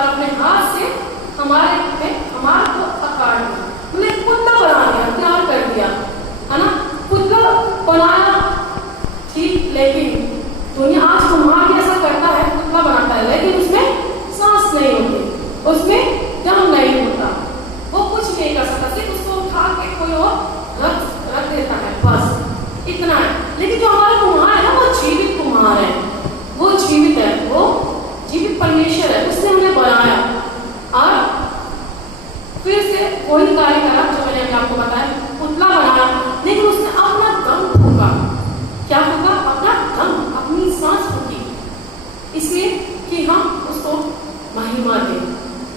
और अपने हाथ से हमारे को आकार दिया, मतलब पुतला बना दिया, तैयार कर दिया, है ना। पुतला बनाया ठीक, लेकिन दुनिया आज कुम्हार ऐसा करता है, पुतला बनाता है, लेकिन उसमें सांस नहीं होती, उसमें दम नहीं होता, वो कुछ नहीं कर सकता, सिर्फ उसको उठा के कोई और रख देता है, बस इतना है। लेकिन जो हमारा कुम्हार है ना, वो जीवित कुम्हार है, वो जीवित है, वो जीवित परमेश्वर है, उसने हमें बनाया और फिर से वही कार्य करा जो मैंने आपको बताया, पुतला बनाया, लेकिन उसने अपना दम फूका। क्या फूका? अपना दम, अपनी सांस फूकी, इसलिए कि हम उसको महिमा दें।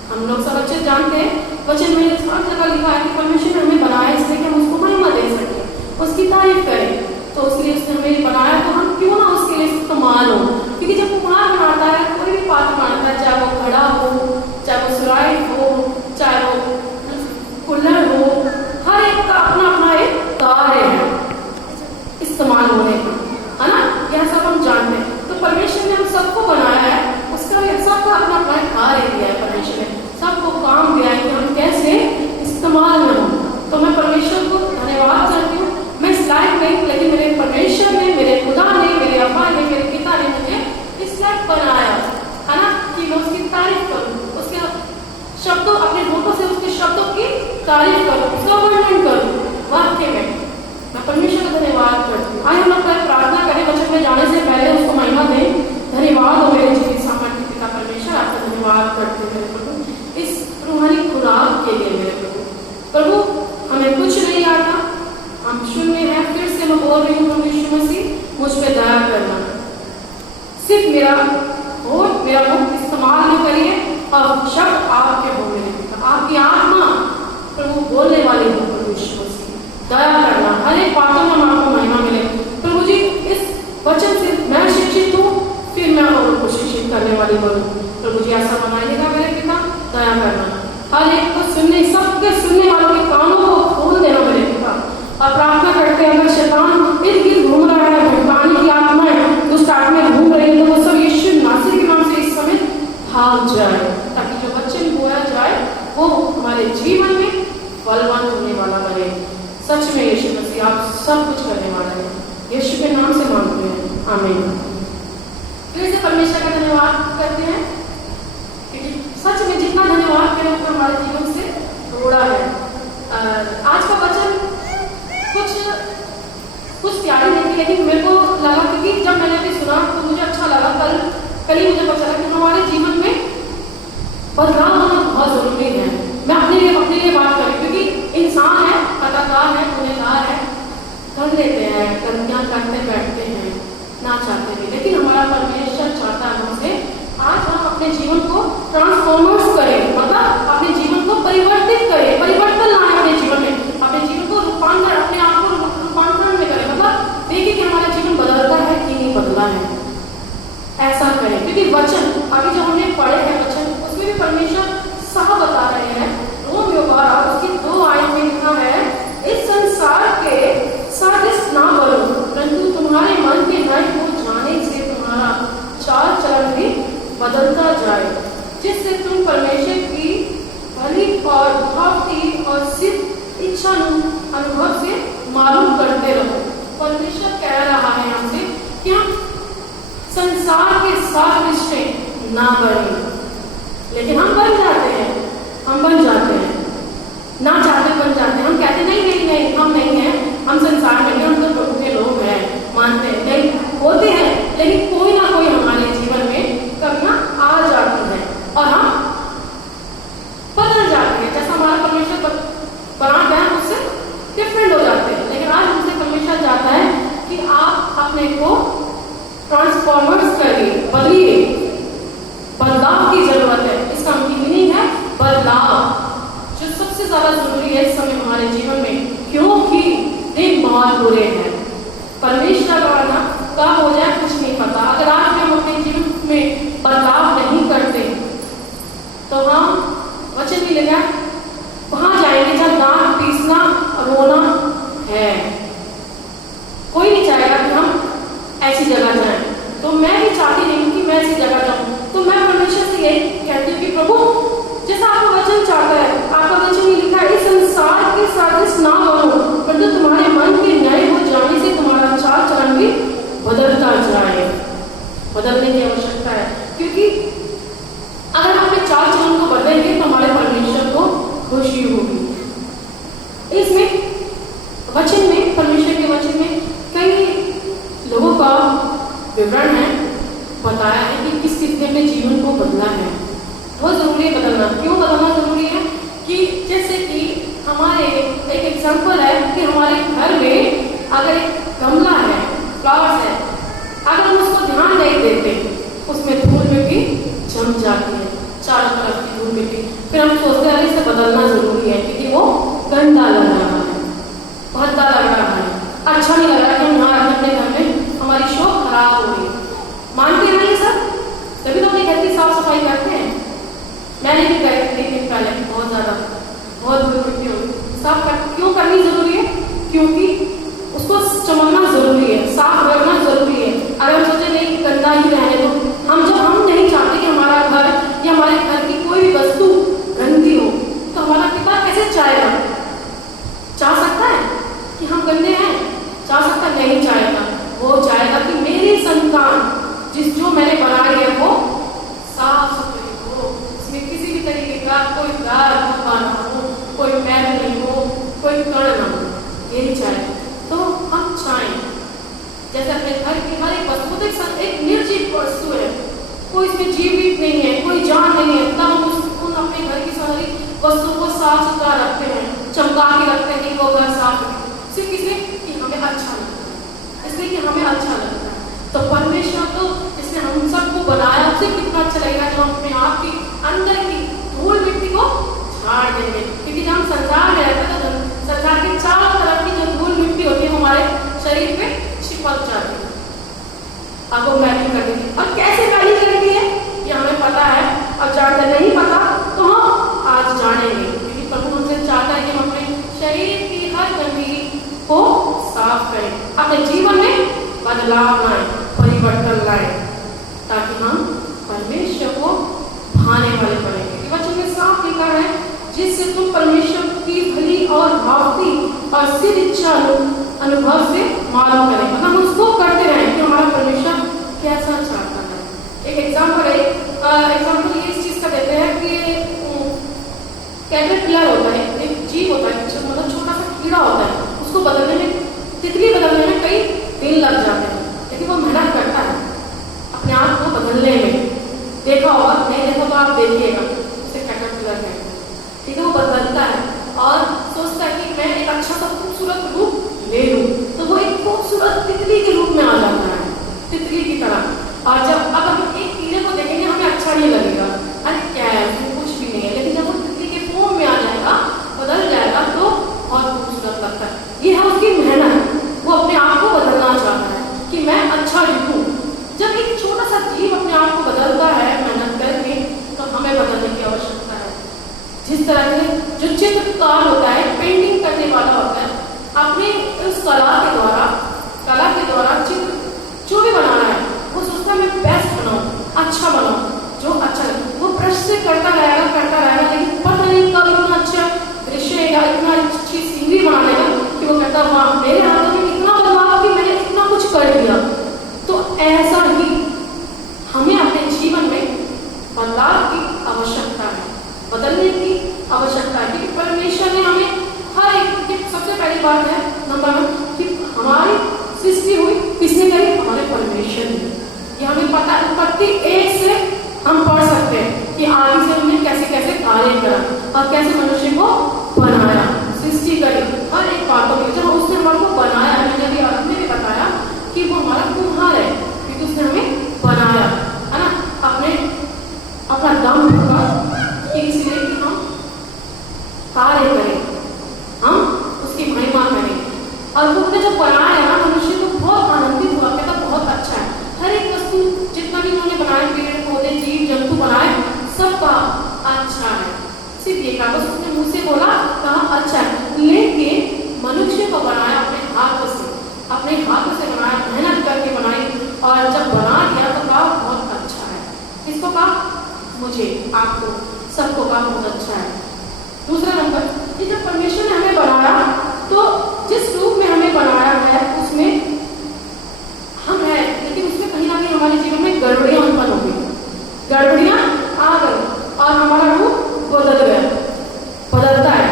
हम लोग सब अच्छे जानते हैं, वचन में हर जगह लिखा है कि परमेश्वर ने हमें बनाया इसलिए कि हम उसको महिमा दे सकें, उसकी तारीफ करें। तो इसलिए उसने हमें बनाया, तो हम क्यों ना उसके लिए इस्तेमाल हो। क्योंकि जब कुम्हार बनाता है, कोई भी पात्र बनाता है, चाहे वो घड़ा हो, चाहे वो सुराही हो, चाहे वो कुल्हड़ हो, हर एक का अपना अपना एक कार्य है इस्तेमाल होने का, है ना। यह सब हम जानते हैं। तो परमेश्वर ने हम सबको बनाया है, उसका सबका अपना अपना कार्य दिया है, परमेश्वर ने सबको काम दिया है कि हम कैसे इस्तेमाल में हो। तो मैं परमेश्वर को धन्यवाद करती हूँ। मैं इस लायक नहीं, लेकिन मेरे परमेश्वर ने, मेरे खुदा ने, मेरे अब्बा ने, मेरे पिता ने मुझे इस लायक बनाया, है ना, कि मैं उसकी तारीफ करूँ, उसके शब्दों, अपने होठों से उसके शब्दों की तारीफ करूँ, उसका वर्णन करूँ। वाक्य में मैं परमेश्वर का धन्यवाद करती हूँ। आइए हम लोग प्रार्थना करें, वचन में जाने से पहले उसको महिमा दें। धन्यवाद हो मेरे जीवित सामर्थ्य पिता परमेश्वर, आपका धन्यवाद करते हैं मेरे प्रभु इस रूहानी खुराक के लिए। मेरे प्रभु हमें कुछ नहीं आता, हम शून्य हैं। फिर से मैं बोल रही हूँ, प्रभु यीशु मसीह मुझ पे दया करना, सिर्फ मेरा मुख इस्तेमाल न करिए और शब्द आपके हो मेरे पिता, आपकी आत्मा प्रभु बोलने वाली हो। प्रभु यीशु मसीह दया करना, हर एक बातों में आपको महिमा मिले। प्रभु जी इस वचन से मैं शिक्षित हूँ, फिर मैं और को शिक्षित करने वाली बनूं। प्रभु जी ऐसा बनाइएगा मेरे पिता, दया करना, हर एक को सुनने, सबके सुनने वालों के कानों को खोल देना मेरे पिता। और प्रार्थना करते हैं, अगर शैतान इर्द गिर्द घूम रहा है, भटकाने की आत्माएं दुष्ट आत्माएं घूम रही है, तो वो सब यीशु नासरी के नाम से इस समय भाग जाए, ताकि जो वचन बोया जाए वो हमारे जीवन में बलवान होने वाला बने। सच में यीशु मसीह आप सब कुछ करने वाले हैं, यीशु के नाम से मांगते हैं, आमीन। फिर से परमेश्वर का धन्यवाद करते हैं, क्योंकि सच में जितना धन्यवाद करें उतना हमारे जीवन से थोड़ा है। आज का वचन कुछ प्यारी नहीं थी, लेकिन मेरे को लगा, क्योंकि जब मैंने अभी सुना तो मुझे अच्छा लगा। कल ही मुझे पता चला कि हमारे जीवन में बदलाव होना बहुत जरूरी है। मैं अपने लिए बात करूँ, क्योंकि इंसान है, कलाकार है, गुनहगार है, कर लेते हैं, गलतियाँ करते बैठते हैं ना चाहते भी, लेकिन हमारा परमेश्वर चाहता है हमसे आज हम अपने जीवन को ट्रांसफॉर्मर्स करें, मतलब अपने जीवन को परिवर्तित करें, परिवर्तन लाएं अपने जीवन में, अपने जीवन को रूपांतर, अपने आप को रूपांतरण में करें। मतलब देखिए कि हमारा जीवन बदलता है कि नहीं बदला है, ऐसा करें। क्योंकि वचन अभी जो हमने पढ़े हैं वचन, उसमें भी परमेश्वर साफ बता रहे हैं। रोमियो 12 उसकी 2 आयत में लिखा है, इस संसार के साजिश ना बनो, परंतु तुम्हारे मन के नए हो जाने से तुम्हारा चाल चलन भी बदलता जाए, जिससे तुम परमेश्वर की भली और भावती और सिद्ध इच्छा अनुभव से मालूम करते रहो। परमेश्वर कह रहा है हमसे कि हम संसार के साथ रिश्ते ना बने, लेकिन हम बन जाते हैं, ना चाहते बन जाते हैं। हम कहते नहीं हम नहीं हैं, हम संसार में नहीं, हम तो प्रभु के लोग हैं, मानते हैं, नहीं होते हैं, लेकिन कोई ना कोई हमारे जीवन में कमियां आ जाती है और हम बदल जाते हैं। जैसा हमारा परमेश्वर बनाता है उससे डिफरेंट हो जाते हैं। लेकिन आज हमसे परमेश्वर चाहता है कि आप अपने को ट्रांसफॉर्मर्स करिए, बदलिए, बदलाव की जरूरत है। इसका मीनिंग है बदलाव, जो सबसे ज्यादा जरूरी है इस समय हमारे जीवन में, क्योंकि दिन बहुत बुरे हैं। परमेश्वर का आना कब हो जाए कुछ नहीं पता। अगर आज हम अपने जीवन में बदलाव नहीं करते तो हम वचन भी लगा वहां जाएंगे जहां दांत पीसना रोना है। कोई नहीं चाहेगा कि हम ऐसी जगह जाएं, तो मैं भी चाहती नहीं कि मैं ऐसी जगह जाऊं। तो मैं परमेश्वर से यही कहती हूँ कि प्रभु बदलना है, बहुत ज़रूरी है बदलना। क्यों बदलना ज़रूरी है? कि जैसे कि हमारे एक एग्जाम्पल है कि हमारे घर में अगर एक गमला है, फ्लावर्स है, अगर हम उसको ध्यान नहीं देते उसमें धूल मिट्टी जम जाती है, चारों तरफ की धूल मिट्टी। फिर हम सोचते हैं इसे बदलना ज़रूरी है क्योंकि वो गंदा लग रहा है, भद्दा लग रहा है, अच्छा नहीं लग रहा कि हम यहाँ अपने घर में हमारी शो खराब हो रही। मानते हैं ना ये सब? तभी तो अपने घर की साफ सफाई करते हैं। मैंने भी करी थी पहले, बहुत ज़्यादा, बहुत धूल मिट्टी हो गई। साफ क्यों करनी ज़रूरी है? क्योंकि उसको चमकना ज़रूरी है, साफ रखना ज़रूरी है। अगर हम सोचे नहीं गंदा ही रहने दो, जब हम नहीं चाहते कि हमारा घर या हमारे घर की कोई भी वस्तु गंदी हो, तो हमारा पिता कैसे चाहेगा? चाह सकता है कि हम गंदे हैं? चाह सकता नहीं चाहेगा। वो चाहेगा कि मेरी संतान जो मैंने बनाई है वो साफ सुथरी हो, उसमें किसी भी तरीके का कोई दाग धब्बा ना हो, कोई मैल नहीं हो, कोई कण ना हो, यही चाहे। तो हम चाहें जैसे अपने घर की हर एक वस्तु एक निर्जीव वस्तु है, कोई इसमें जीवित नहीं है, कोई जान नहीं है, तब हम उन अपने घर की सारी वस्तुओं को साफ सुथरा रखते हैं, चमका के रखते हैं कि वो घर साफ है, सिर्फ इसलिए कि हमें अच्छा लगता है, इसलिए कि हमें अच्छा लगता है। तो परमेश्वर तो जिसने हम सबको बनाया उसे कितना अच्छा लगेगा जो हम अपने आप की अंदर की धूल मिट्टी को झाड़ देंगे। क्योंकि जब हम संसार में रहते हैं तो संसार के चारों तरफ की जो धूल मिट्टी होती है हमारे शरीर पे चिपक जाती है, आपको मैली कर देती है। और कैसे मैली करती है ये हमें पता है, और जानते नहीं पता तो हम आज जानेंगे। क्योंकि प्रभु हमसे चाहता है कि हम अपने शरीर की हर गंदगी को साफ करें, अपने जीवन में बदलाव लाएं, परिवर्तन लाएं, ताकि हम परमेश्वर को भाने वाले बनेंगे। वचन में साफ लिखा है जिससे तुम परमेश्वर की भली और भावती और सिद्ध इच्छा अनुभव से मालूम करें, मतलब हम उसको करते रहें कि हमारा परमेश्वर कैसा चाहता है। एक एग्जाम्पल है, एग्जाम्पल ये इस चीज का देते हैं कि कैटरपिलर होता है, एक जीव होता है, मतलब छोटा सा कीड़ा होता है, उसको बदलने में, तितली बदलने में कई दिन लग जाते हैं, लेकिन वो मेहनत करता है अपने आप को बदलने में। देखा होगा, नहीं देखा तो आप देखिएगा, उसे कैटरपिलर कहते हैं, ठीक है। वो बदलता है और सोचता है कि मैं एक अच्छा सा खूबसूरत रूप ले लूं, तो वो एक खूबसूरत तितली के रूप में आ जाता है, तितली की तरह। और जब अब हम एक कीड़े को देखेंगे हमें अच्छा नहीं लगेगा, अरे क्या है कुछ भी नहीं है, लेकिन जब वो तितली के फॉर्म में आ जाएगा, बदल जाएगा, तो बहुत खूबसूरत लगता है। ये है उसकी मेहनत, वो अपने आप को बदलना चाहता है कि मैं अच्छा दिखूं। जब एक छोटा सा जीव अपने आप को बदलता है मेहनत करके, तो हमें बदलने की आवश्यकता है। जिस तरह से जो चित्रकार होता है, पेंटिंग करने वाला होता है, अपने उस कला के द्वारा चित्र जो भी बनाना है वो सोचता है मैं बेस्ट बनाऊं, अच्छा बनाऊं, जो अच्छा लगे। वो ब्रश से करता रहेगा, लेकिन पता नहीं कब इतना अच्छा दृश्य या इतना अच्छी सीनरी बना लेगा कि वो कहता है वाह मेरे हाथों में इतना बदलाव कि मैंने इतना कुछ कर दिया। तो ऐसा ही हमें अपने जीवन में बदलाव की आवश्यकता है, बदलने की आवश्यकता है, क्योंकि परमेश्वर ने हमें हर एक, सबसे पहली बात है नंबर 1 कि हमारी सृष्टि हुई किसने करी? हमारे परमेश्वर ने। ये हमें पता है, उत्पत्ति 1 से हम पढ़ सकते हैं कि आदि से हमने कैसे कैसे कार्य करा और कैसे मनुष्य को बनाया, सृष्टि करी, हर एक बातों में। जब उसने हमारे को बनाया, मैंने भी बताया कि वो हमारा कुम्हार है, क्योंकि उसने हमें बनाया है ना, अपना दम होगा कि इसलिए कि हम कार्य करें, हम उसकी महिमा करें। और उसने जब बनाया ना, मनुष्य को बहुत आनंदित हुआ, कहता बहुत अच्छा है। हर एक वस्तु जितना भी उन्होंने बनाए, पेड़ पौधे जीव जंतु बनाए, सबका अच्छा है। सिर्फ ये कहा, बस उसने मुंह से बोला, कहा अच्छा है, लेकिन मनुष्य को बनाया अपने हाथों से बनाया, मेहनत करके बनाई, और जब बना दिया तो कहा बहुत अच्छा है। किसको कहा? मुझे, आपको, सबको कहा बहुत अच्छा है। दूसरा नंबर कि जब परमेश्वर ने हमें बनाया तो जिस रूप में हमें बनाया है उसमें हम हैं, लेकिन उसमें कहीं ना कहीं हमारे जीवन में गड़बड़ियां उत्पन्न हो गई, गड़बड़ियां आ गई और हमारा रूप बदल गया, बदलता है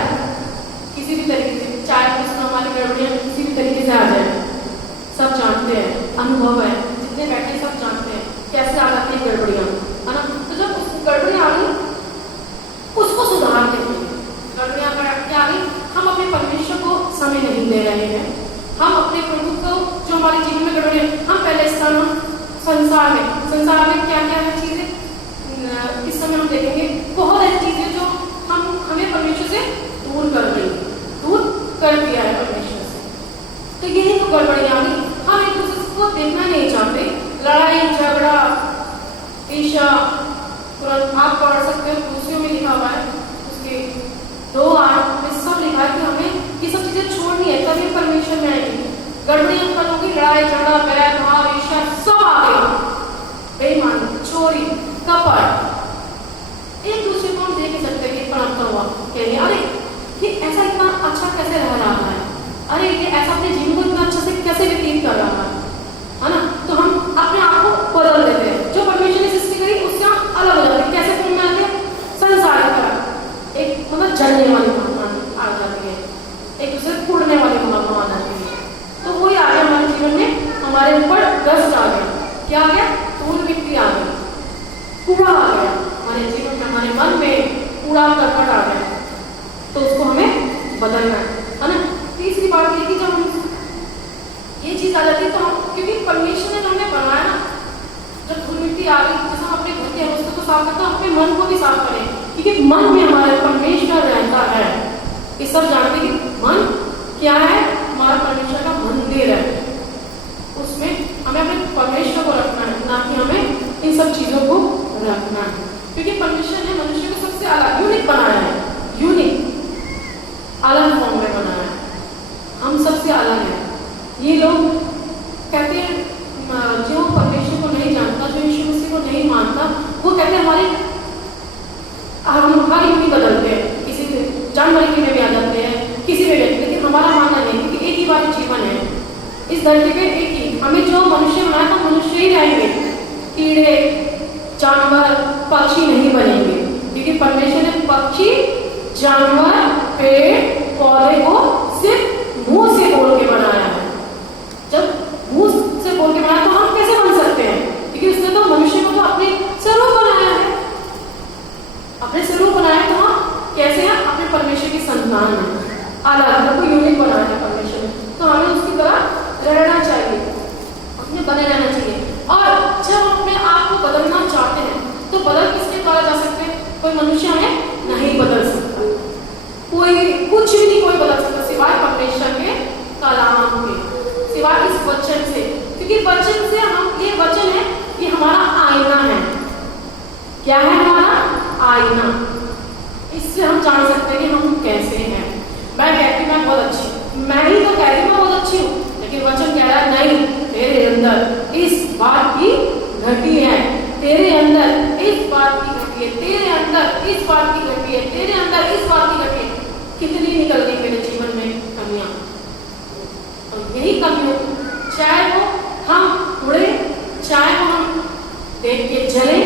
किसी भी तरीके से, चाहे उसमें हमारी गड़बड़ियां किसी भी तरीके से आ जाए। सब जानते हैं, अनुभव है, जितने बैठे सब जानते हैं कैसे आ जाती है गड़बड़ियां, है ना। तो जब लड़ाई झगड़ा ईर्ष्या, तुरंत आप पढ़ सकते हो, दूसरियों में लिखा हुआ है उसके 2:8 में सब लिखा है कि हमें ये सब चीजें छोड़नी है, तभी परमेश्वर में आएगी। गड़बड़ी उत्पन्न होगी, लड़ाई झगड़ा बैर भाव ईर्ष्या सब आ गई, बेईमानी चोरी कपट, एक दूसरे को हम देख ही सकते हैं पनपता हुआ कह अरे ये ऐसा इतना अच्छा कैसे रह रहा है, अरे ये ऐसा अपने जीवन को इतना अच्छा से कैसे व्यतीत कर रहा है ना। तो हम अपने आप को बदल देते हैं, जो परमेश्वर ने सृष्टि करी उससे हम अलग हो जाते हैं। कैसे फॉर्म में आते हैं? संसार की तरह एक मतलब जलने वाली भावना आ जाती है, एक दूसरे उड़ने वाली भावना आ जाती है। तो वही आ गया हमारे जीवन में, हमारे ऊपर डस्ट आ गया, क्या आ गया? धूल मिट्टी आ गई, कूड़ा आ गया हमारे जीवन में, हमारे मन में कूड़ा करकट आ गया। तो उसको हमें बदलना है ना। तीसरी बात ये कि जब हम ये चीज आ जाती है तो हम, क्योंकि परमेश्वर ने हमें बनाया ना, जब धूल मिट्टी आ गई, जैसे हम अपने घर के वस्तु को साफ करते हैं, अपने मन को भी साफ करें, क्योंकि मन में हमारे परमेश्वर रहता है। ये सब जानते हैं कि मन क्या है? हमारा परमेश्वर का मंदिर है, उसमें हमें अपने परमेश्वर को रखना है, ना कि हमें इन सब चीजों को रखना है। क्योंकि परमेश्वर ने मनुष्य को सबसे अलग यूनिक बनाया है, यूनिक अलग फॉर्म में बनाया है, हम सबसे अलग हैं। ये लोग कहते हैं जो परमेश्वर को नहीं जानता, जो यीशु मसीह को नहीं मानता, वो कहते हैं हमारी यूनिक बदलते हैं, किसी जानवर की में भी आ जाते हैं, किसी में भी, लेकिन हमारा मानना नहीं, क्योंकि एक ही बार जीवन है इस धरती पे, एक ही हमें जो मनुष्य बनाया था मनुष्य ही रहेंगे, कीड़े जानवर पक्षी नहीं बनेंगे, क्योंकि परमेश्वर ने पक्षी जानवर पेड़ पौधे को सिर्फ मुंह से बोल के बनाया है। जब मुंह से बोल के बनाया तो हम कैसे बन सकते हैं? क्योंकि उसने तो मनुष्य को तो अपने स्वरूप बनाया है, अपने स्वरूप बनाया, तो हम कैसे हैं? अपने परमेश्वर की संतान है, अलग को यूनिक बनाया है परमेश्वर ने, तो हमें उसकी तरह रहना चाहिए, अपने बने रहना चाहिए। और जब हम अपने आप को बदलना चाहते हैं तो बदल किसके द्वारा जा सकते हैं? कोई मनुष्य हमें नहीं बदल सकता, कोई कुछ भी नहीं कोई बदल सकता सिवाय परमेश्वर के कलाम के, सिवाय इस वचन से, क्योंकि वचन से हम, ये वचन है, ये हमारा आईना है। क्या है हमारा आईना? इससे हम जान सकते हैं कि हम कैसे हैं। मैं कहती मैं बहुत अच्छी, मैं ही तो कहती मैं बहुत अच्छी हूँ, लेकिन वचन कह रहा है नहीं, तेरे अंदर इस बात की घटी है, तेरे अंदर इस बात की घटी है, तेरे अंदर इस बात की घटी है, तेरे अंदर इस बात की घटी है। कितनी निकल गई मेरे जीवन में कमियां, और यही कमियों, चाहे वो हम उड़े, चाहे वो हम देख के जले,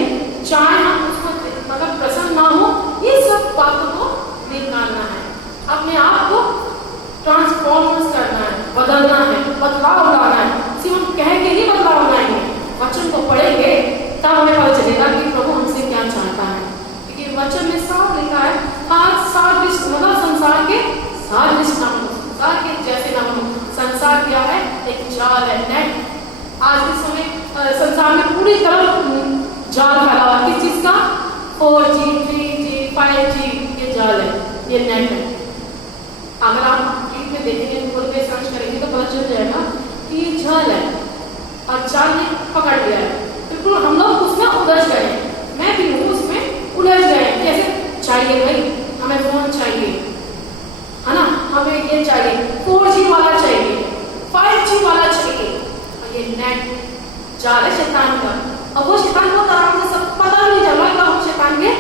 चाहे हम उसको मतलब प्रसन्न ना हो, ये सब बातों को निकालना है, अपने आप को ट्रांसफॉर्म करना है, बदलना है, बदलाव लाना है। सिर्फ हम कह के नहीं बदलाव लाएंगे, वचन को पढ़ेंगे तब हमें पता चलेगा कि प्रभु हमसे क्या चाहता है। क्योंकि वचन में साफ लिखा है, आज सादृश्य मतलब संसार के सादृश्य ना हो, संसार के जैसे ना हो। संसार क्या है? एक जाल है, नेट। आज के समय संसार में पूरी तरह जाल फैला हुआ, किस चीज का? 4G 3G 5G, ये जाल है, ये नेट है। अगर आप में देखेंगे, गूगल पे सर्च करेंगे तो पता चल जाएगा कि ये जाल है, और जाल ने पकड़ लिया है, बिल्कुल हम लोग उसमें उलझ गए, मैं भी हूँ उसमें उलझ गए। कैसे? चाहिए भाई, हमें फोन चाहिए, है ना, हमें ये चाहिए, 4G वाला चाहिए, 5G वाला चाहिए, और ये नेट जाल है शैतान का। और वो शैतान को आराम से सब पता नहीं चल रहा है, हम शैतान के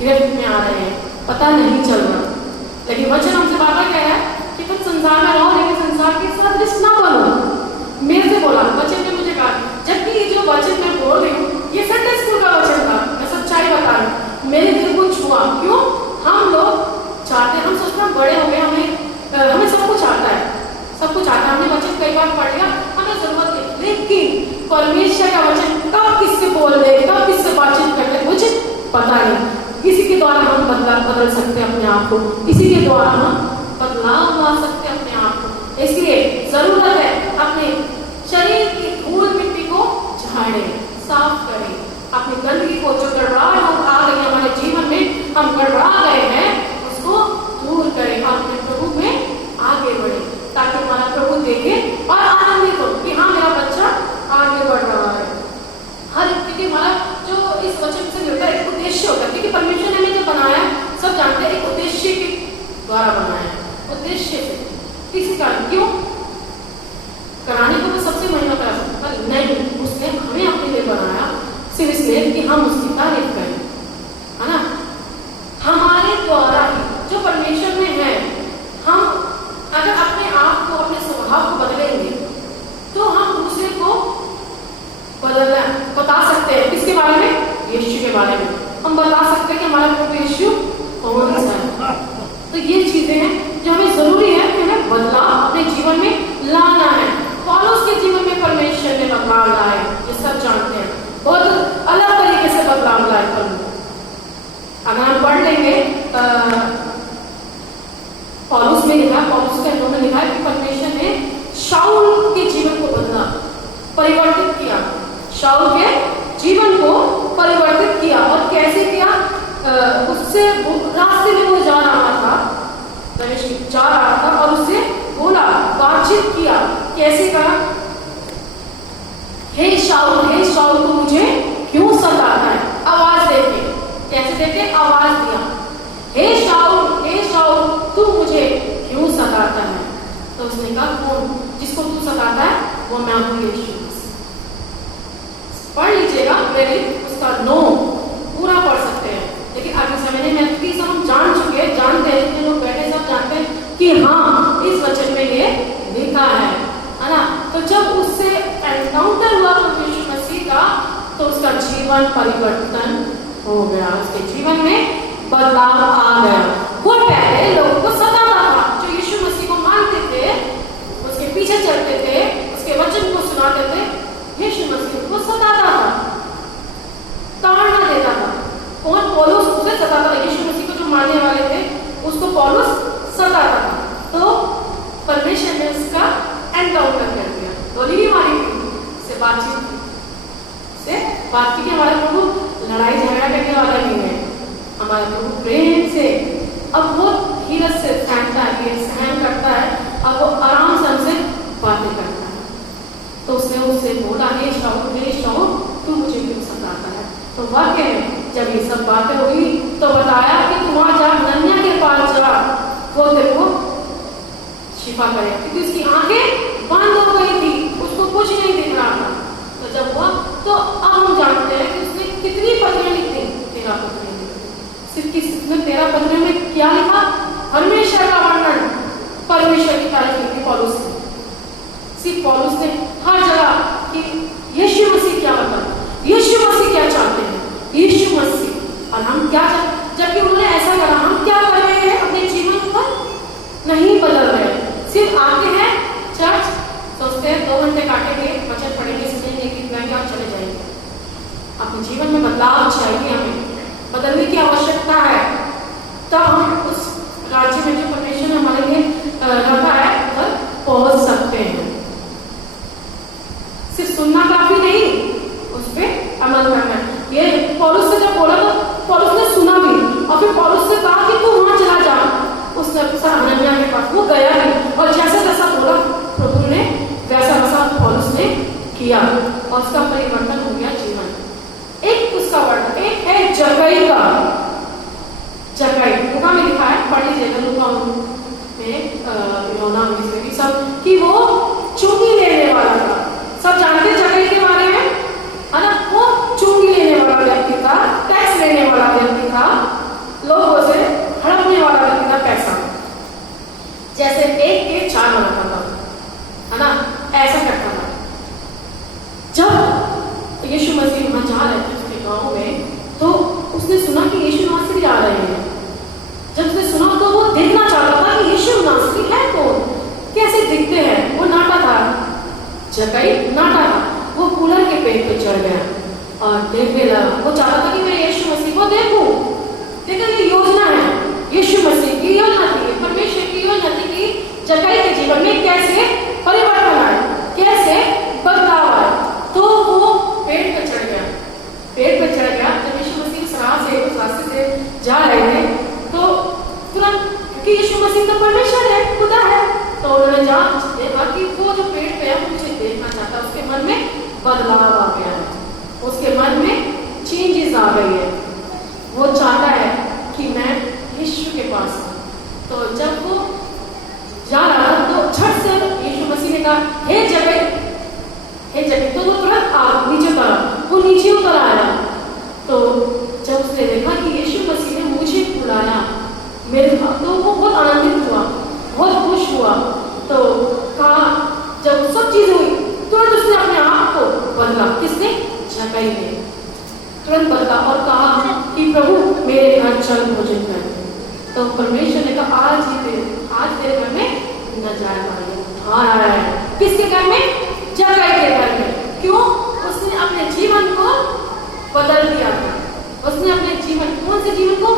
गिरफ्त में आ रहे हैं, पता नहीं चल रहा। लेकिन वचन हमसे बार-बार कह रहा है कि तुम संसार में रहो, लेकिन संसार के सदृश ना बनो। मेरे से बोला, वचन ने मुझे कहा, जबकि ये जो वचन मैं बोल रही हूँ ये संडे स्कूल का वचन था, मैं सच्चाई बता रही हूँ, मेरे दिल को छुआ। क्यों? हम लोग चाहते हैं, हम सोचते हैं बड़े हो गए, हमें सब कुछ आता है, सब कुछ आता है, हमने वचन कई बार पढ़ लिया, हमें जरूरत है, लेकिन परमेश्वर का वचन कब किससे बोल रहे, कब किससे बातचीत करते मुझे पता नहीं। किसी के द्वारा हम बदल सकते हैं अपने आप को, किसी के द्वारा हम बदलाव ला सकते हैं अपने आप को। इसलिए जरूरत है अपने शरीर की धूल मिट्टी को झाड़ें, साफ करें, अपनी गंदगी को, जो गड़बड़ाहट आ गई हमारे जीवन में, हम गड़बड़ा गए हैं, उसको दूर करें और अपने प्रभु में आगे बढ़े, ताकि हमारा प्रभु देखे और आनंदित हो कि हाँ, मेरा बच्चा आगे बढ़ रहा है। द्वारा बनाया, उद्देश्य से, किसी कारण। क्यों? कराने को तो सबसे महिमा करा सकता नहीं, उसने हमें अपने लिए बनाया सिर्फ इसलिए कि हम उसकी तारीफ करें, है ना। हमारे द्वारा ही जो परमेश्वर में है, हम अगर अपने आप को, अपने स्वभाव को बदलेंगे तो हम दूसरे को बदलना बता सकते हैं। किसके बारे में? यीशु के बारे में। हम बता सकते हैं कि हमारा प्रभु यीशु कौन सा है। तो ये चीजें हैं जो हमें जरूरी है कि हमें बदलाव अपने जीवन में लाना है। पौलुस के जीवन में परमेश्वर ने बदलाव लाए, ये सब जानते हैं, बहुत अलग तरीके से बदलाव लाए पौलुस। अगर हम पढ़ लेंगे पौलुस में लिखा, पौलुस के अनुभव में लिखा है कि परमेश्वर ने शाऊल के जीवन को बदला, परिवर्तित किया। शाऊल के जीवन को परिवर्तित किया। और कैसे किया? उससे रास्ते में वो जा रहा था, जा रहा था और उससे बोला, बातचीत किया। कैसे कहा? हे शाऊल तू मुझे क्यों सताता है? आवाज देके, कैसे देके? आवाज दिया, हे शाऊल तू मुझे क्यों सताता है? तो उसने कहा, कौन जिसको तू सताता है? वो मैं हूं, यीशु। पढ़ लीजिएगा, प्रेरित उसका 9 पूरा पढ़ सकते हैं। लेकिन आगे समझने में सब हम जानते हैं, जितने लोग बैठे सब जानते हैं कि हाँ इस वचन में ये लिखा है ना। तो जब उससे एनकाउंटर हुआ यीशु मसीह का, तो उसका जीवन परिवर्तन हो गया, उसके जीवन में बदलाव आ गया। वो पहले लोगों को सताता था, जो यीशु मसीह को मानते थे, उसके पीछे चलते थे, उसके वचन को सुनाते थे, यीशु मसीह को सताता था, ताड़ना देता था। कौन? पौलुस उसे सताता था। यीशु मसीह को जो मानने वाले थे उसको पौलुस सताता था। तो परमेश्वर ने उसका एनकाउंटर कर दिया, गोली मारी से बातचीत से बात की कि हमारा प्रभु लड़ाई झगड़ा करने वाला नहीं है, हमारा प्रभु प्रेम से, अब वो धीरज से सहन करता है, अब वो आराम से हमसे बातें करता है। तो उसने उससे बोला, हे शाऊल तू मुझे क्यों सताता है? तो वाक्य में जब ये सब बातें हुई तो बताया कि तू वहां जा, हनन्याह के पास जा, वो तेरे को शिफा करे, क्योंकि उसकी आंखें बंद हो गई थी, उसको कुछ नहीं दिख रहा था। तो जब हुआ तो अब हम जानते हैं कि उसने कितनी पत्रियां लिखी, 13 पत्रियां लिखी। सिर्फ किसने 13 पत्रियों में क्या लिखा? परमेश्वर का वर्णन, परमेश्वर की तारीफ लिखी पौलुस ने। सिर्फ पौलुस ने हर जगह कि यीशु मसीह क्या बताया, यीशु मसीह क्या चाहते हैं, यीशु मसीह। और हम क्या चाहते, जबकि उन्होंने ऐसा करा, हम क्या कर रहे हैं? अपने जीवन पर नहीं बदल रहे, सिर्फ आते हैं चर्च, सोचते हैं 2 घंटे काटेंगे, वचन पढ़ेंगे, सुनेंगे, गीत गाएंगे और चले जाएंगे। अपने जीवन में बदलाव चाहिए, हमें बदलने की आवश्यकता है। तब हम उस राज्य में जो परमेश्वर ने हमारे लिए रखा है उधर पहुंच सकते हैं। सिर्फ सुनना काफी नहीं, उस पर अमल करना है। ये पौलुस से जब बोला तो पौलुस ने सुना भी, और फिर पौलुस ने कहा कि तू वहां चला जा, उसने हनन्याह के पास, वो गया भी, और जैसे जैसा बोला प्रभु ने वैसा वैसा पौलुस ने किया, और उसका परिवर्तन हो गया जीवन। एक उसका वर्णन, एक है जगई का, जगई लूका में लिखा है, पढ़ लीजिएगा लूका में भी सब, कि वो चुंगी लेने वाला था। सब जानते जगई के बारे में, है ना। वो चुंगी लेने वाला व्यक्ति था, टैक्स लेने वाला व्यक्ति था, लोगों से हड़पने वाला व्यक्ति था पैसा, जैसे 1 के 4 बनाता था, है ना, ऐसा करता था। जब यीशु मसीह वहां जा रहे थे उसके गांव में, तो उसने सुना कि यीशु नासरी आ रहे हैं। जब उसने सुना तो वो देखना चाहता था कि यीशु नासरी है कौन, कैसे दिखते हैं। वो नाटा था, जगई नाटा था। वो कूलर के पेड़ पे चढ़ गया और देखने लगा। वो चाहता था कि मैं यीशु मसीह को देखूं। लेकिन ये योजना है, यीशु मसीह की योजना थी, परमेश्वर की योजना थी कि जगई के जीवन में कैसे परिवर्तन आए, कैसे बदलाव आए। तो वो पेड़ पे चढ़ गया, पेड़ पे चढ़ गया। जब यीशु मसीह उस रास्ते से जा रहे थे तो तुरंत, क्योंकि यीशु मसीह तो परमेश्वर है, खुदा है, तो उन्होंने देखा कि वो जो पेड़ पे है वो मुझे देखना चाहता। उसके मन में बदलाव आ गया है, उसके मन में चेंजेस आ गई है। वो चाहता है कि मैं यीशु के पास हूँ। तो जब कहा हे जगह, हे जगह, तो वो तुरंत नीचे उतरा, वो नीचे उतर आया। तो जब उसने देखा कि यीशु मसीह ने मुझे बुलाया, मेरे तो वो बहुत आनंदित हुआ, बहुत खुश हुआ। तो कहा जब सब चीजें हुई तुरंत उसने अपने आप को बदला, किसने? जगह ने तुरंत बदला और कहा कि प्रभु मेरे घर चल भोजन कर। तो परमेश्वर ने कहा आज तेरे घर में नजारा आया है। किसके घर में? जगह के घर में। क्यों? उसने अपने जीवन को बदल दिया था। उसने अपने जीवन, कौन से जीवन को?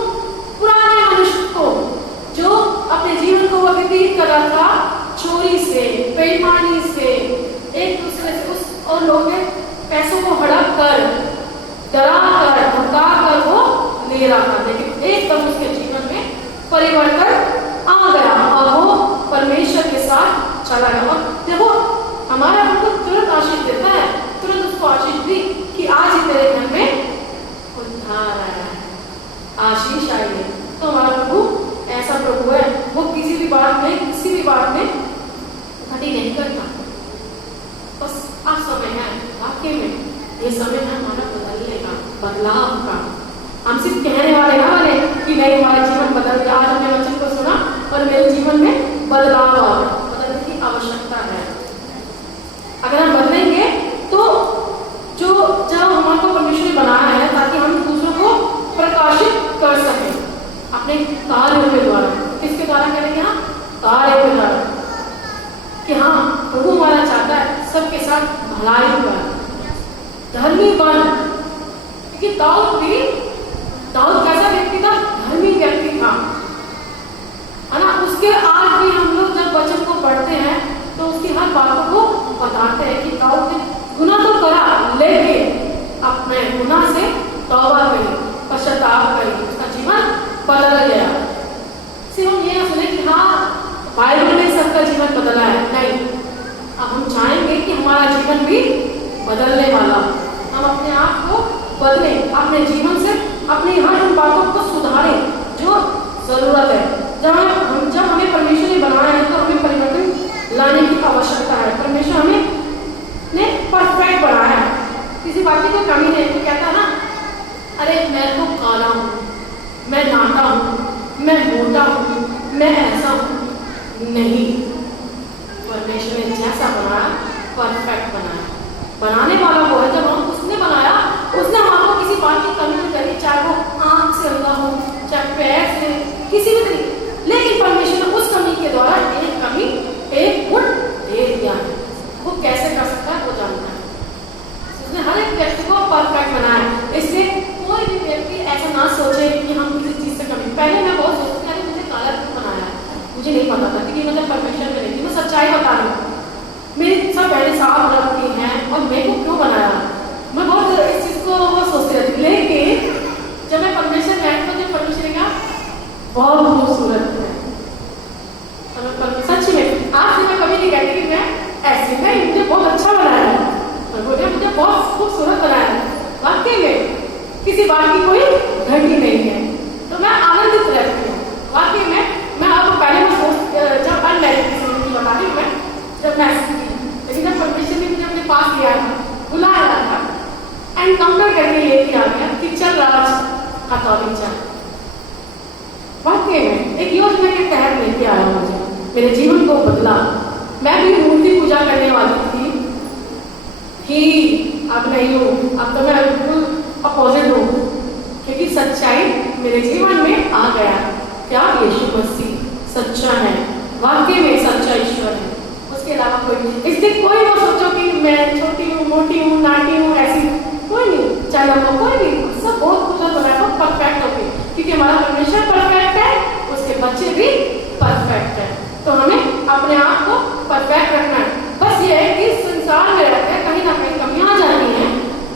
पुराने मनुष्य को, जो अपने जीवन को वो व्यतीत कर रहा था चोरी से, बेईमानी से, एक दूसरे से उस और लोगों के पैसों को हड़प कर, डरा कर, धमका कर वो ले रहा था। लेकिन एकदम उसके जीवन में परिवर्तन आ गया और वो परमेश्वर के साथ चला गया। और देखो हमारा प्रभु तुरंत आशीष देता है, तुरंत उसको आशीष दी कि आज ही तेरे घर में उद्धार आया है, आशीष आई है। तो हमारा प्रभु ऐसा प्रभु है, वो किसी भी बात में घटी नहीं करता। बस अब समय है, वाकई में ये समय है हमारा बदलने का, बदलाव का। हम सिर्फ कहने वाले ना बने कि नहीं हमारा जीवन बदल गया। आज हमने वचन को सुना और मेरे जीवन में बदलाव आ गया। बदलने की आवश्यकता है। अगर हम बदलेंगे तो जब हमको परमेश्वर ने बनाया है ताकि हम दूसरों को प्रकाशित कर सकें अपने कार्यों के द्वारा। किसके द्वारा करेंगे? हम कार्य के द्वारा, कि हाँ प्रभु हमारा चाहता है सबके साथ भलाई कर, धर्मी बन। क्योंकि दाऊद कैसा व्यक्ति था? धर्मी व्यक्ति था, है ना। उसके आज भी हम लोग जब वचन को पढ़ते हैं तो उसकी हर बातों को बताते हैं कि दाऊद ने गुनाह तो करा लेकिन अपने गुनाह से तौबा करी, पश्चाताप करी, उसका जीवन बदल गया। सिर्फ हम ये ना सुने कि हाँ बाइबल में सबका जीवन बदला है, नहीं। अब हम चाहेंगे कि हमारा जीवन भी बदलने वाला, हम अपने आप को बदलें, अपने जीवन से अपनी हर उन बातों को सुधारें जो जरूरत है। जब हमें परमेश्वर ने बनाया है तो हमें परिवर्तन लाने की आवश्यकता है। परमेश्वर हमें ने परफेक्ट बनाया है, किसी बात की कोई कमी नहीं। तो कहता है ना, अरे मैं तो काला हूँ, मैं नाटा हूँ, मैं मोटा हूँ, मैं ऐसा हूँ। नहीं, परमेश्वर ने जैसा बनाया परफेक्ट बनाया। बनाने वाला वो है, जब हम उसने बनाया, उसने हमको किसी बात की कमी नहीं करी, चाहे वो आंख से अंधा हो, चाहे पैर से, किसी भी तरीके। लेकिन परमेश्वर ने उस कमी के द्वारा एक गुण दे दिया है। वो कैसे कर सकता है वो जानता है। उसने हर एक व्यक्ति को परफेक्ट बनाया है। इसलिए कोई भी व्यक्ति ऐसा ना सोचे कि हम किसी चीज से कमी। पहले मैं बहुत सोचती थी मुझे काला क्यों बनाया है, मुझे नहीं पता था क्योंकि मतलब परमेश्वर में नहीं थी। मैं सच्चाई बता रही हूँ, मेरी सब पहले साफ रखती हैं और मेरे को क्यों बनाया, मैं बहुत इस चीज को वो सोचती रहती। लेकिन जब मैं परमेश्वर में आई तो जब परमेश्वर ने कहा बहुत खूबसूरत है, सच में आज से मैं कभी नहीं कहती कि मैं ऐसे नहीं, मुझे बहुत अच्छा बनाया है, मुझे बहुत खूबसूरत बनाया है। वाकई में किसी बात की कोई घटी नहीं है, तो मैं आनंदित रहती हूँ। वाकई में मैं अब पहले जब अनमैरिड की बता रही हूँ मैं, जब मैं लेकिन जब परमेश्वर ने मुझे अपने पास लिया था, बुलाया था, एनकाउंटर करके लेके आ गया कि चल राज हथौड़ी चल। वाकई में एक योजना के तहत लेके आया मुझे, मेरे जीवन को बदला। मैं भी मूर्ति पूजा करने वाली थी कि अब नहीं हूँ, अब तो मैं बिल्कुल अपोजिट हूँ, क्योंकि सच्चाई मेरे जीवन में आ गया। क्या यीशु मसीह सच्चा है, वाकई में सच्चा ईश्वर है, उसके अलावा कोई। इसलिए कोई ना सोचो कि मैं छोटी हूँ, मोटी हूँ, नाटी हूँ, ऐसी कोई नहीं, चाहे हम कोई नहीं, सब बहुत कुछ बनाया परफेक्ट होके, क्योंकि हमारा परमेश्वर परफेक्ट है, उसके बच्चे भी परफेक्ट है। तो हमें अपने आप को परफेक्ट रखना है। बस ये है कि संसार में रहते हैं कहीं ना कहीं कमियां आ जाती हैं।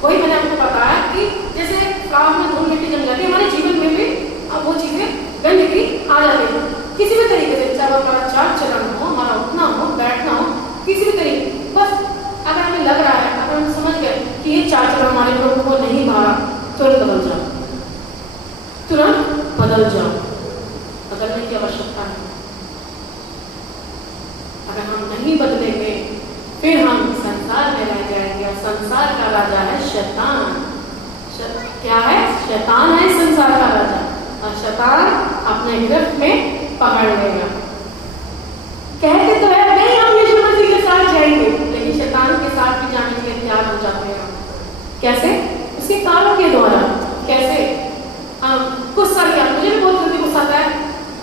वही मैंने आपको बताया कि जैसे काम में धूल मिट्टी जम जाती है, हमारे जीवन में भी अब वो चीजें गंदगी आ जाती है किसी भी तरीके से, चाहे हमारा चाल चलन हो, हमारा उठना हो, बैठना हो, किसी भी तरीके। बस अगर हमें लग रहा है, अगर हम समझ गए कि ये चाल चलन हमारे प्रभु को नहीं भा रहा, तुरंत बदल जाओ, तुरंत बदल जाओ। बदलने की आवश्यकता है। अगर हम नहीं बदलेंगे फिर हम संसार में रह जाएंगे और संसार का राजा है शैतान। क्या है? शैतान है संसार का राजा और शैतान अपने गिरफ्त में पकड़ लेगा। कहते तो है नहीं हम यीशु मसीह के साथ जाएंगे, लेकिन शैतान के साथ भी जाने के लिए तैयार हो जाते हैं। कैसे? उसके कारों के द्वारा। कैसे? गुस्सा किया, मुझे भी बहुत जल्दी गुस्सा आता है,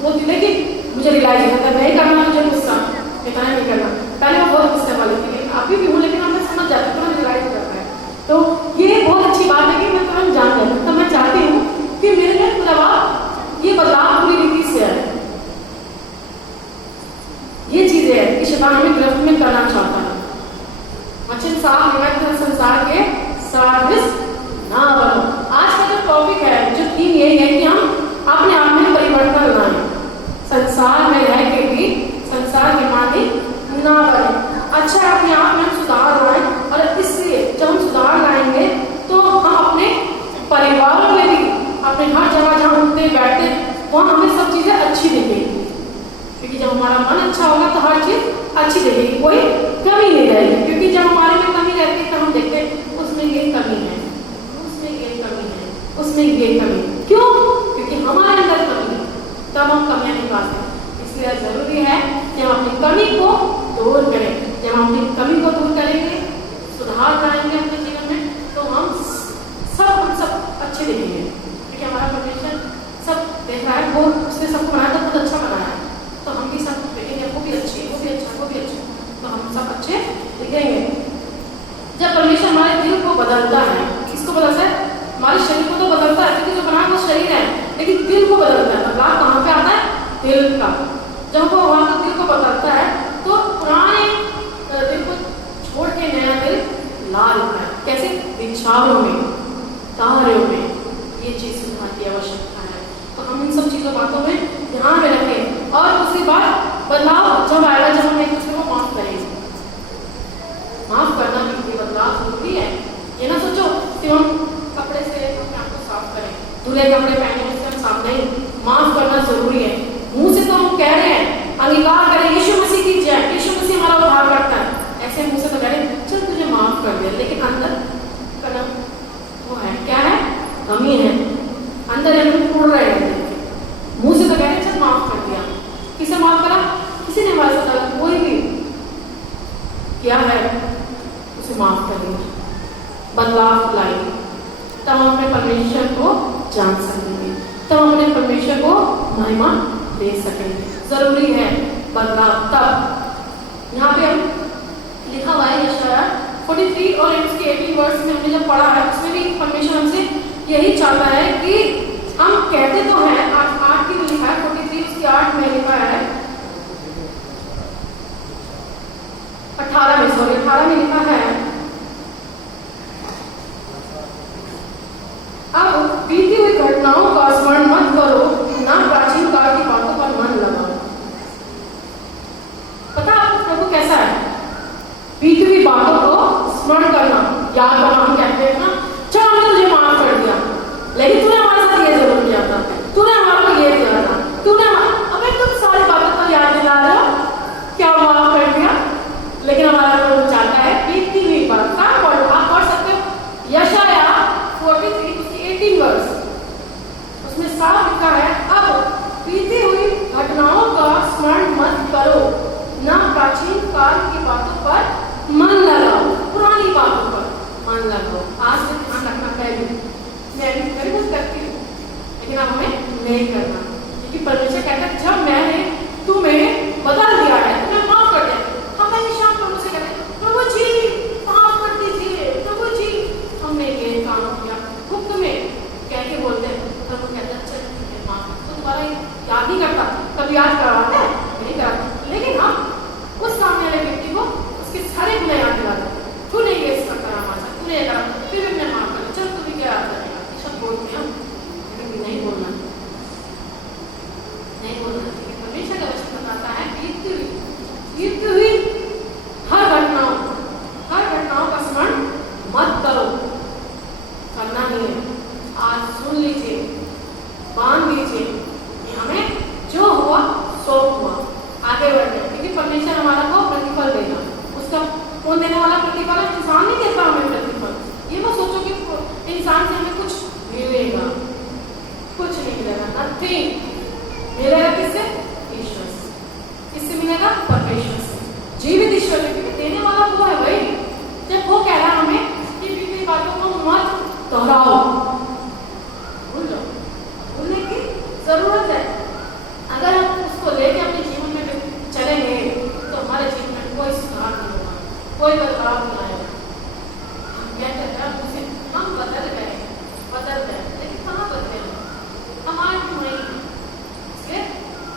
बोलती लेकिन मुझे रियलाइज होता है नहीं करना मुझे गुस्सा, इतना नहीं करना। पहले मैं बहुत गुस्से वाली थी, अभी भी हूँ, लेकिन अब मैं समझ जाती हूँ, रियलाइज करता है। तो ये बहुत अच्छी बात है कि मैं तुरंत जान जाती हूँ। तो मैं चाहती हूँ कि मेरे लिए खुदा ये बदलाव पूरी रीति से है। ये चीजें है कि शैतान हमें गिरफ्त में करना चाहता है। वचन साफ है, संसार के साजिश ना बनो। आज का जो टॉपिक है, जो थीम यही है कि हम अपने आप में परिवर्तन लाएं, संसार में रह के भी संसार के मालिक ना बने। अच्छा अपने आप में सुधार लाएं, और इसलिए जब हम सुधार लाएंगे तो हम अपने परिवारों में भी, अपने हर जगह जहाँ उठते बैठते वहाँ हमें सब चीजें अच्छी दिखेगी। क्योंकि जब हमारा मन अच्छा होगा तो हर चीज अच्छी दिखेगी, कोई कमी नहीं रहेगी। क्योंकि जब हमारे में कमी रहती है तो हम देखते हैं उसमें ये कमी है, उसमें ये कमी है, उसमें ये कमी। क्यों? क्योंकि हमारे अंदर कमी है, तब हम कमियां निकालते हैं। इसलिए जरूरी है कि हम अपनी कमी को दूर करें। जब हम अपनी कमी को दूर करेंगे, सुधार लाएंगे अपने जीवन में, तो हम सब अच्छे दिखेंगे। क्योंकि हमारा परमेश्वर सब देख रहा है, वो उसने सबको बनाया तो बहुत अच्छा बनाया है, तो हम भी सब देखेंगे वो भी अच्छी, वो भी अच्छा, वो भी अच्छा, तो हम सब अच्छे दिखेंगे। जब परमेश्वर हमारे दिल को बदलता है, इसको बदलता है, हमारे शरीर को तो बदलता है क्योंकि जो बना वो शरीर है, लेकिन दिल को बदलता है। बदलाव कहाँ पे आता है? दिल का। जब वो वहां दिल को बदलता है तो पुराने दिल को छोड़ के नया दिल ला लेता है। कैसे? विचारों में, कार्यों में ये चीज सुधार की आवश्यकता है। तो हम इन सब चीजों बातों में ध्यान में रखें। और दूसरी बात, बदलाव जब आएगा जब हम एक दूसरे को माफ करेंगे। माफ करना भी बदलाव जरूरी है। ये ना सोचो कि हम कपड़े से अपने आप को साफ करें, धुले कपड़े पहने उससे हम साफ नहीं। माफ करना जरूरी है। मुंह से तो हम कह रहे हैं, अंगीकार करें यीशु मसीह की जय, यीशु मसीह हमारा उद्धार करता है, ऐसे मुंह से तो कह रहे हैं चल तुझे माफ कर दिया, लेकिन अंदर कदम वो है, क्या है? कमी है। अंदर हम तोड़ रहे हैं। मुंह से तो कह रहे हैं चल माफ कर दिया। किसे माफ करा? किसी ने हमारे साथ कोई भी क्या है उसे माफ कर दिया, बदलाव लाएंगे, तब हम अपने परमेश्वर को जान सकेंगे, तब हम अपने परमेश्वर को महिमा दे सकेंगे। जरूरी है बदलाव। तब यहाँ पे हम लिखा हुआ है यशाया 43 और इसके 18 वर्ष में हमने जब पढ़ा है, उसमें भी परमेश्वर हमसे यही चाहता है कि हम कहते तो हैं, 8 की लिखा है, 43 उसकी 8 में लिखा है, 18 में लिखा है, अब बीती हुई घटनाओं का स्मरण मत करो, ना प्राचीन काल की बातों पर मन लगाओ। पता आपको प्रभु कैसा है? बीती हुई बातों को स्मरण करना, याद करना। हम कहते हैं ना, चल हमने तुझे माफ कर दिया, लेकिन तूने हमारे साथ ये जरूर किया था, तूने हमारे को ये किया था, तूने अबे तुम सारी बातों को याद दिला रहे हो, क्या माफ कर दिया? लेकिन हमारा प्रभु चाहता है बीती हुई बात का। आप पढ़ सकते हो यशाया 43 उसकी 18 वर्ष, उसमें साफ लिखा है, अब बीती हुई घटनाओं का स्मरण मत करो, ना प्राचीन काल की बातों पर मन लगाओ, पुरानी बातों पर मन लगाओ। आज से ध्यान रखना, पहले मैं भी कुछ करती हूँ, लेकिन अब हमें नहीं करना, क्योंकि परमेश्वर कहता है जब मैंने तुम्हें बदल दिया है, तुम्हें माफ कर दिया। हम हमेशा प्रभु से कहते हैं प्रभु जी माफ कर दीजिए, प्रभु जी हमने ये काम किया, हुक्म में कह के बोलते हैं, प्रभु कहता है चल माफ, तो तुम्हारा याद नहीं करता, कभी याद करवाता है नहीं कराता, लेकिन हम उस सामने वाले व्यक्ति को उसके सारे गुनाह याद दिलाते हैं। तूने ये करता हमारे साथ, तूने ये करा, फिर भी मैं माफ कर, चल तू भी क्या याद करेगा, सब बोलते हैं, लेकिन नहीं बोलना, नहीं बोलना। परमेश्वर का वचन बताता है बीती हुई हर घटनाओं का स्मरण मत करो, करना नहीं है। आज सुन लीजिए, मान लीजिए कि हमें जो हुआ सो हुआ, आगे बढ़ने, क्योंकि परमेश्वर हमारा को प्रतिफल देगा, उसका कौन देने वाला प्रतिफल? इंसान नहीं देता हमें प्रतिफल। ये मत सोचो कि इंसान से हमें कुछ मिलेगा, कुछ नहीं मिलेगा, नथिंग। मिलेगा किससे? ईश्वर से। किससे मिलेगा? परमेश्वर से, जीवित ईश्वर से। क्योंकि देने वाला वो है भाई। जब वो कह रहा है हमें कि बीती बातों को मत दोहराओ, भूल जाओ, भूलने की जरूरत है। अगर हम उसको लेके अपने जीवन में चलेंगे तो हमारे जीवन में कोई सुधार नहीं होगा, कोई बदलाव नहीं आएगा। हम क्या कहते हैं उसे, हम बदल गए, लेकिन कहाँ बदले हम? हमारे क्यों नहीं है? इसलिए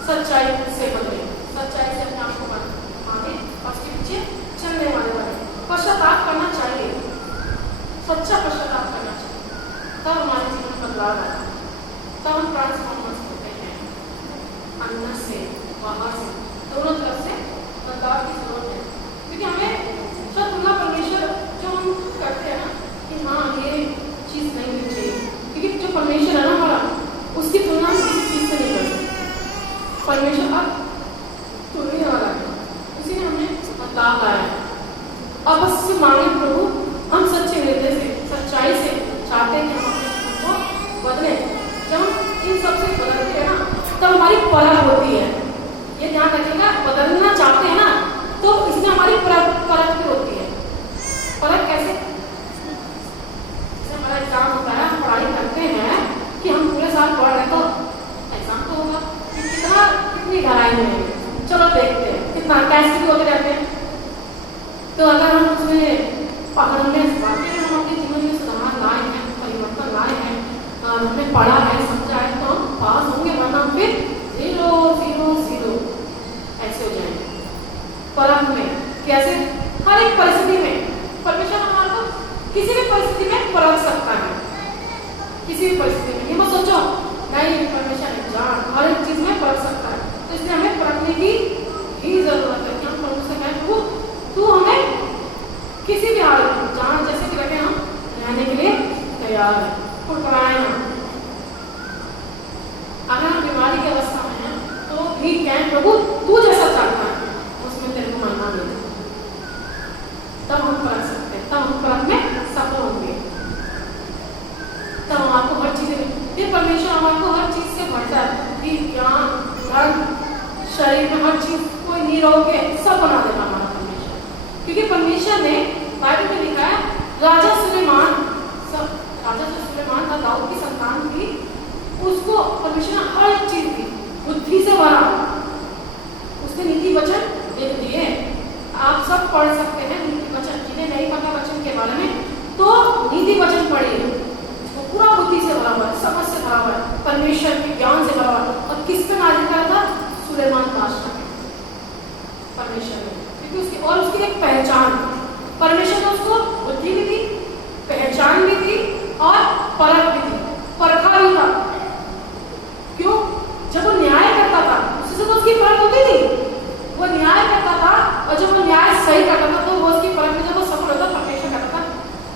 सच्चाई से बदले, सच्चाई से अपने आप को माने और उसके पीछे चलने वाले बने। पश्चाताप करना चाहिए, सच्चा पश्चाताप करना चाहिए, तब हमारे जीवन में बदलाव आएगा, तब हम ट्रांसफॉर्मर्स होते हैं। अंदर से बाहर से दोनों तरफ से बदलाव की जरूरत है। क्योंकि हमें तुलना परमेश्वर जो हम करते हैं ना कि हाँ ये चीज़ नहीं होनी चाहिए, क्योंकि जो परमेश्वर है ना हमारा, उसकी तुलना हम किसी चीज़ से नहीं कर सकते। परमेश्वर अब तुलने वाला है, उसी ने हमें बदलाव लाया है। अब बस मांगे प्रभु, हम सच्चे हृदय से, सच्चाई से चाहते हैं कि हम अपने जीवन को बदलें। जब हम इन सबसे बदलते हैं ना तब हमारी परख होती है। ये ध्यान रखिएगा, बदलना चाहते हैं ना तो इसमें हमारी परख भी होती है। परख कैसे? जैसे हमारा एग्जाम होता है, हम पढ़ाई करते हैं कि हम पूरे साल पढ़ रहे तो एग्जाम तो होगा, कितनी गहराई में, चलो देखते हैं, कितना टेस्ट भी होते रहते हैं। तो अगर हम उसमें पकड़ने वाकई हम अपने जीवन में सुधार लाए हैं, परिवर्तन लाए हैं, हमने पढ़ा है, समझा है, तो हम पास होंगे, वरना फिर 0 0 0 ऐसे हो जाएंगे। परख में कैसे? हर एक परिस्थिति में परमेश्वर हमारा किसी भी परिस्थिति में परख सकता है, किसी भी परिस्थिति में। ये मत सोचो नहीं, परमेश्वर जान हर एक चीज में परख सकता है। तो इसलिए हमें परखने की ही जरूरत है कि हम प्रभु से कहें तू हमें किसी भी हालत में, जहाँ जैसे कि बैठे हम रहने के लिए तैयार है, फुटकराए हम। अगर हम बीमारी की अवस्था में हैं तो भी कहें प्रभु तू जैसा चाहता है उसमें तेरे को मानना नहीं, तब हम परख सकते हैं, तब हम परख में सफल होंगे, तब हम आपको हर चीज, ये परमेश्वर हमारे हर चीज से भरता है कि ज्ञान, धन, शरीर में हर चीज, कोई निरोग के सब बना देगा हमारा परमेश्वर। क्योंकि परमेश्वर ने बाइबल में लिखा है, राजा सुलेमान था, दाऊद की संतान थी, उसको परमेश्वर ने हर एक चीज दी, बुद्धि से भरा, उसने नीति वचन लिख दिए। आप सब पढ़ सकते हैं नीति वचन, जिन्हें नहीं पता वचन के बारे में तो नीति वचन पढ़िए, वो पूरा बुद्धि से भरा हुआ है, समझ से भरा हुआ है, परमेश्वर के ज्ञान से भरा हुआ है। और किस पे नाजिल करा था? सुलेमान बादशाह परमेश्वर ने, क्योंकि उसकी और उसकी एक पहचान, परमेश्वर ने उसको बुद्धि भी दी, पहचान भी दी और परख भी दी, परखा भी था। क्यों? जब वो न्याय करता था उससे तो उसकी परख होती थी, वो न्याय करता था और जब वो न्याय सही करता था तो वो उसकी परख में जब वो सफल होता परमेश्वर कहता था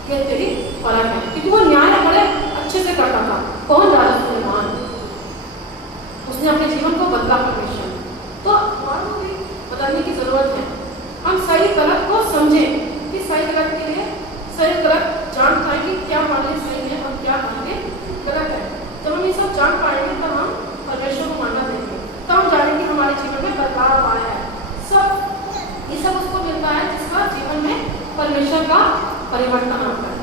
ये तेरी परख है, क्योंकि वो न्याय बड़े अच्छे से करता था। कौन? राजा सुलेमान। उसने अपने जीवन को बदला परमेश्वर। तो हमारे को भी बदलने की जरूरत है। हम सही गलत को समझें कि सही गलत के लिए सही गलत जान पाए कि क्या हमारे लिए सही है और क्या हमारे लिए गलत है। जब हम ये सब जान पाएंगे तब हम परमेश्वर को मानना देंगे, तब हम जानेंगे हमारे जीवन में बदलाव आया है। ये सब उसको मिलता है जिसका जीवन में परमेश्वर का परिवर्तन आता है।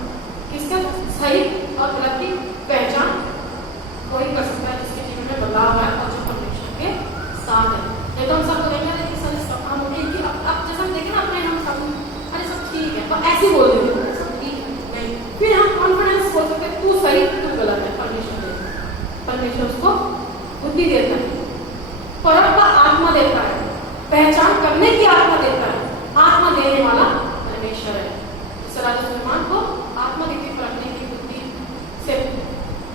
किसका? सही और गलत की पहचान कोई कर सकता है जिसके जीवन में बदलाव आया और जो परमेश्वर के साथ है। नहीं तो हम सब बोलेंगे हम कि अब जैसा हम देखें ना अपने, हम सब अरे सब ठीक है और ऐसे बोल देंगे सब ठीक है, नहीं, फिर हम कॉन्फिडेंस बोल सकते हैं तू सही तू गलत है। परमेश्वर उसको बुद्धि देता है, परख का आत्मा देता है, पहचान करने की आत्मा देता है, आत्मा देने वाला परमेश्वर है। इस राजा सुलेमान को आत्मा दी थी, परखने की, बुद्धि से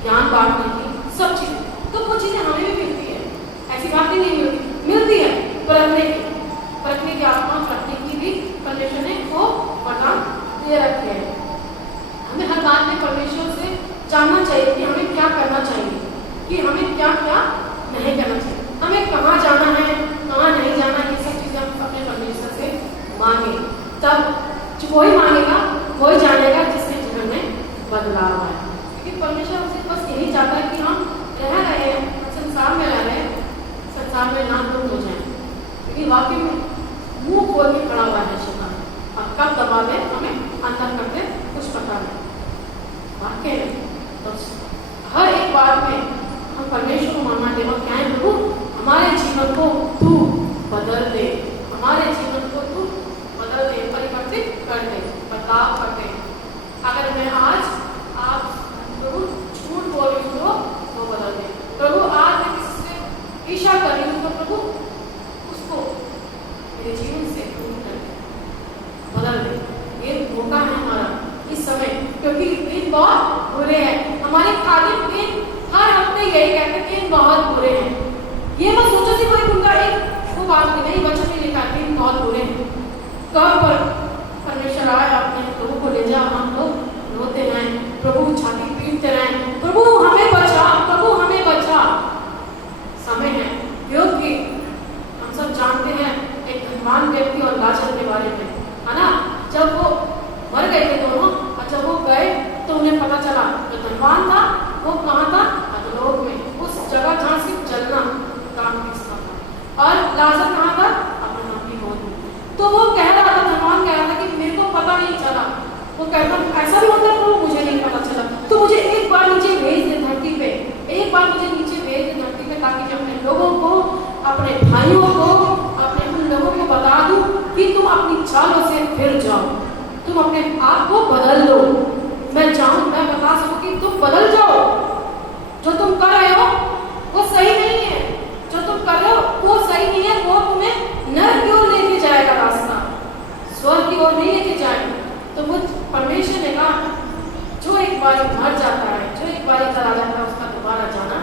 ज्ञान बांटने की, सब चीजें। तो वो चीजें हमें भी मिलती है, ऐसी बात ही नहीं मिलती है। परखने की आत्मा, परखने की भी परमेश्वर ने वो वरदान दे रखे हैं। हमें हर बात में परमेश्वर से जानना चाहिए कि हमें क्या करना चाहिए, कि हमें क्या क्या नहीं करना चाहिए, हमें कहाँ जाना है, कहाँ नहीं जाना, ये सब चीजें हम अपने परमेश्वर से मांगे, तब समाचार में ना गुम हो जाए, क्योंकि वाकई में मुंह खोल के खड़ा हुआ है शैतान, अब कब दबा दे हमें अंतर करते कुछ पता नहीं। वाकई में तो हर एक बात में हम परमेश्वर को मानना देवा क्या है, प्रभु हमारे जीवन को तू बदल दे, हमारे जीवन को तू बदल दे, परिवर्तित कर दे, बदलाव कर दे। अगर मैं आज आप प्रभु झूठ बोल रही हूँ तो वो बदल दे। प्रभु आज मैं किसी से ईर्ष्या कर रही हूँ तो प्रभु उसको मेरे जीवन से दूर कर दे, बदल दे। ये मौका है हमारा इस समय, क्योंकि दिन बहुत बुरे हैं। हमारे खालिद दिन हर हफ्ते यही कहते हैं दिन बहुत बुरे हैं। ये मत सोचो कि कोई उनका एक वो बात नहीं, वचन में लिखा है दिन बहुत बुरे हैं। कब परमेश्वर आए अपने प्रभु को ले जा, हम लोग रोते रहें, प्रभु छाती पीटते रहें, प्रभु हमें बचा, प्रभु हमें बचा। समय है, क्योंकि हम सब जानते हैं एक धनवान व्यक्ति और लाजर के बारे में, है ना। जब वो मर गए थे दोनों, और जब वो गए तो उन्हें पता चला जो धनवान था वो कहाँ था, अधोलोक में, उस जगह जहाँ सिर्फ जलना काम किसका था, और लाजर कहाँ था, अपने अपनी गोद में। तो वो कह रहा था, धनवान कह रहा था कि मेरे को पता नहीं चला। वो कहता ऐसा भी होता है, मुझे नहीं पता चला, तो मुझे एक बार नीचे भेज दे धरती पे, एक बार मुझे नीचे भेज दे धरती पे, ताकि मैं अपने लोगों को, अपने भाइयों को, अपने उन लोगों को बता दूं कि तुम अपनी चालों से फिर जाओ, तुम अपने आप को बदल लो। मैं चाहूं, मैं बता सकूं कि तुम बदल जाओ। जो तुम कर रहे हो वो सही नहीं है, जो तुम कर रहे हो वो सही नहीं है, वो तुम्हें नरक की ओर लेके जाएगा, रास्ता स्वर्ग की ओर नहीं लेके जाएगा। तो वो परमेश्वर ने कहा जो एक बार मर जाता है, जो एक बार चला जाता है, उसका दोबारा जाना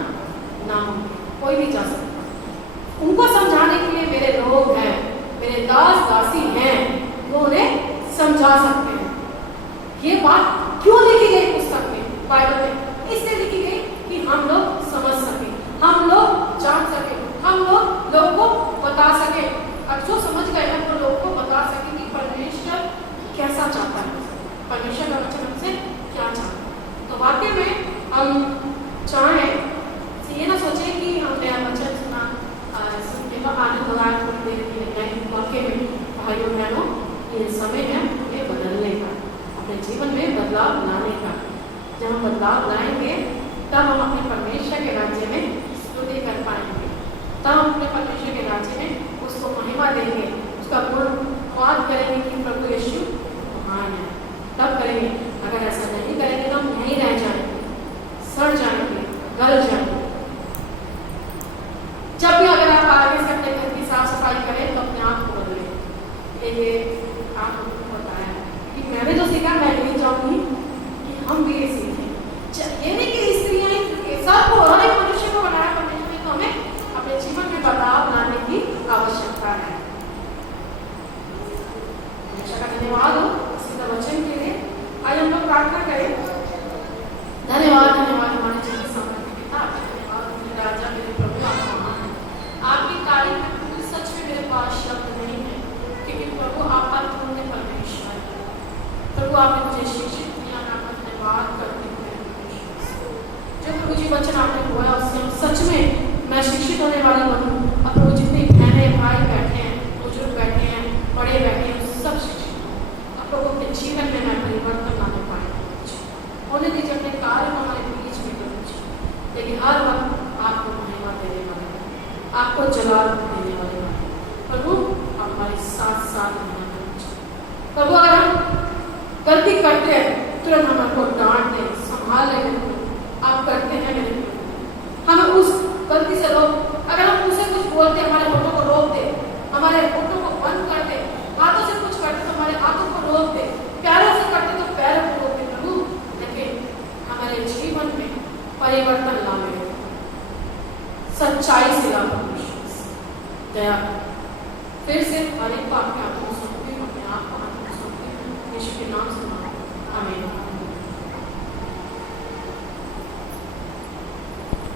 ना हो, कोई भी जा सकता। उनको समझाने के लिए मेरे लोग हैं, मेरे दास दासी हैं, वो उन्हें समझा सकते हैं। ये बात क्यों लिखी गई पुस्तक में, बाइबल में? इसलिए लिखी गई कि हम लोग समझ सके, हम लोग जान सके, हम लोग लोगों को बता सके, और जो समझ गए हैं वो लोगों को बता सके कि परमेश्वर कैसा चाहता है, परमेश्वर का वचन हमसे क्या चाहता है। तो वाकई में हम चाहें ये ना सोचे कि हम नया वचन सुना, सुनने का आनंद लगाया थोड़ी देर के लिए। वाकई में भाइयों बहनों, ये समय है हमें बदलने का, अपने जीवन में बदलाव लाने का। जब हम बदलाव लाएंगे तब हम अपने परमेश्वर के राज्य में स्तुति कर पाएंगे, तब हम अपने परमेश्वर के राज्य में उसको महिमा देंगे, उसका गुणगान करेंगे कि प्रभु यीशु महान है, तब करेंगे। अगर ऐसा नहीं करेंगे तो हम यहीं रह जाएंगे, सड़ जाएंगे, गल जाएंगे। जब भी अगर आप आगे से अपने घर की साफ सफाई करें तो अपने आप को बदलें। ये आपको बताया कि मैंने जो सीखा मैं नहीं चाहूंगी कि हम भी ये सीखें। ये नहीं कि स्त्रियां सबको, हर एक मनुष्य को बनाया परमेश्वर ने, तो हमें अपने जीवन में बदलाव लाने की आवश्यकता है। हमेशा का धन्यवाद हो इसी वचन के लिए। आज हम लोग प्रार्थना करें। धन्यवाद, धन्यवाद हमारे जीवन समर्पित पिता, धन्यवाद मेरे राजा, मेरे प्रभु, आप महान हैं। आपकी तारीफ में सच में मेरे पास शब्द नहीं है, क्योंकि प्रभु आप अतुल्य परमेश्वर है। प्रभु आपने मुझे शिक्षित किया, मैं आपका धन्यवाद करती हूँ। जो प्रभु जी वचन आपने बोला उससे हम सच में मैं शिक्षित होने वाली बनूँ, और प्रभु जितनी बहनें भाई बैठे हैं, बुजुर्ग बैठे हैं, बड़े बैठे हैं, सब शिक्षित हों, और प्रभु अपने जीवन में मैं परिवर्तन लाने पाए होने दीजिए। अपने कार्य को हमारे बीच में करूँ, लेकिन हर वक्त आपको महिमा देने वाले, आपको जलाल देने वाले प्रभु आप हमारे साथ साथ रहना करें। प्रभु अगर हम गलती करते हैं तुरंत हमको डांट दें, संभाल लें, आप करते हैं मेरे प्रभु, हमें उस गलती से रोक। अगर हम उनसे कुछ बोलते हमारे होठों को रोक दे, हमारे होठों को बंद कर दे, हाथों से कुछ करते तो हमारे हाथों को रोक दे, पैरों से करते तो पैरों को रोक दे प्रभु, लेकिन हमारे जीवन में परिवर्तन लावे, सच्चाई से लाओ, दया फिर से हर एक को आपके हाथों में सौंपते, अपने आप को हाथों में सौंपते, यीशु के नाम से आमीन।